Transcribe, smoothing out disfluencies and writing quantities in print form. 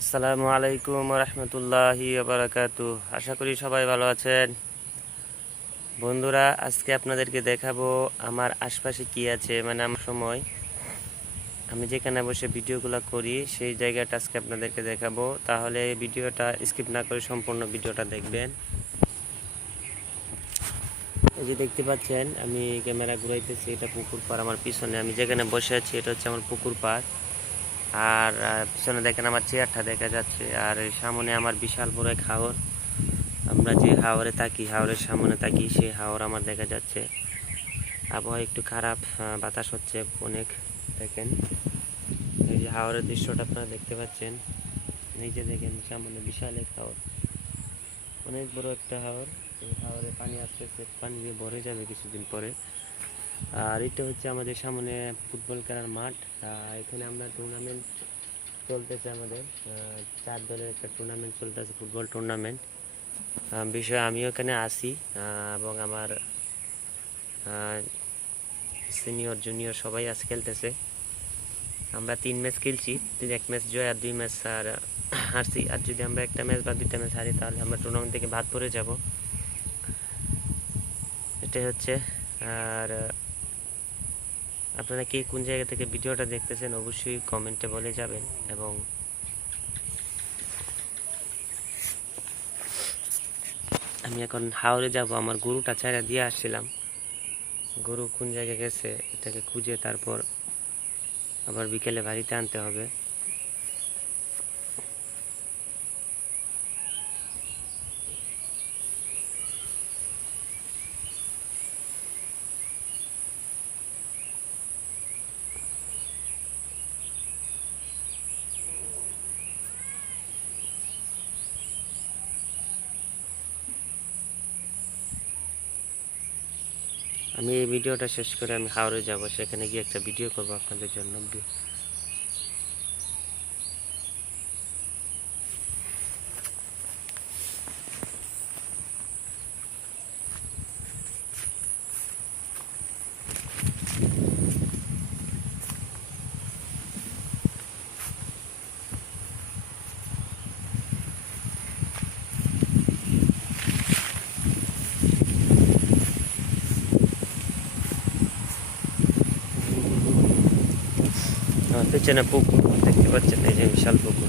আসসালামু আলাইকুম রহমতুল্লাহি বারাকাতু। আশা করি সবাই ভালো আছেন। বন্ধুরা, আজকে আপনাদেরকে দেখাবো আমার আশপাশে কি আছে, মানে আমার সময় আমি যেখানে বসে ভিডিওগুলো করি সেই জায়গাটা আজকে আপনাদেরকে দেখাবো। তাহলে ভিডিওটা স্কিপ না করে সম্পূর্ণ ভিডিওটা দেখবেন। এই যে দেখতে পাচ্ছেন আমি ক্যামেরা ঘুরাইতেছি, এটা পুকুর পাড়। আমার পিছনে আমি যেখানে বসে আছি এটা হচ্ছে আমার পুকুর পাড়। আর পিছনে দেখেন আমার চেয়ারটা দেখা যাচ্ছে। আর এই সামনে আমার বিশাল বড় এক হাওর। আমরা যে হাওরে থাকি, হাওরের সামনে থাকি, সেই হাওর আমার দেখা যাচ্ছে। আবহাওয়া একটু খারাপ, বাতাস হচ্ছে অনেক। দেখেন এই যে হাওরের দৃশ্যটা আপনারা দেখতে পাচ্ছেন। এই যে দেখেন সামনে বিশাল এক হাওর, অনেক বড় একটা হাওর। এই হাওরে পানি আসতেছে, পানি দিয়ে ভরে যাবে কিছুদিন পরে। আর এটা হচ্ছে আমাদের সামনে ফুটবল খেলার মাঠ। এখানে আমরা টুর্নামেন্ট চলতেছে আমাদের, 4 দলের একটা টুর্নামেন্ট চলতেছে, ফুটবল টুর্নামেন্ট। বিষয়ে আমিও এখানে আসি, এবং আমার সিনিয়র জুনিয়র সবাই আজ খেলতেছে। আমরা 3 ম্যাচ খেলছি, 1 ম্যাচ জয় আর 2 ম্যাচ আর হারছি। আর যদি আমরা একটা ম্যাচ বা 2টা ম্যাচ হারি তাহলে আমরা টুর্নামেন্ট থেকে বাদ পড়ে যাব, এটাই হচ্ছে। আর আপনারা কে কোন জায়গা থেকে ভিডিওটা দেখতেছেন অবশ্যই কমেন্টে বলে যাবেন। এবং আমি এখন হাওরে যাব, আমার গরুটা ছাড়া দিয়ে আসছিলাম। গরু কোন জায়গায় গেছে এটাকে খুঁজে তারপর আবার বিকেলে বাড়িতে আনতে হবে। আমি এই ভিডিওটা শেষ করে আমি হাওড়ে যাব, সেখানে গিয়ে একটা ভিডিও করব আপনাদের জন্য। আমার পেছনে পুকুর দেখতে পাচ্ছেন, এই যে বিশাল পুকুর।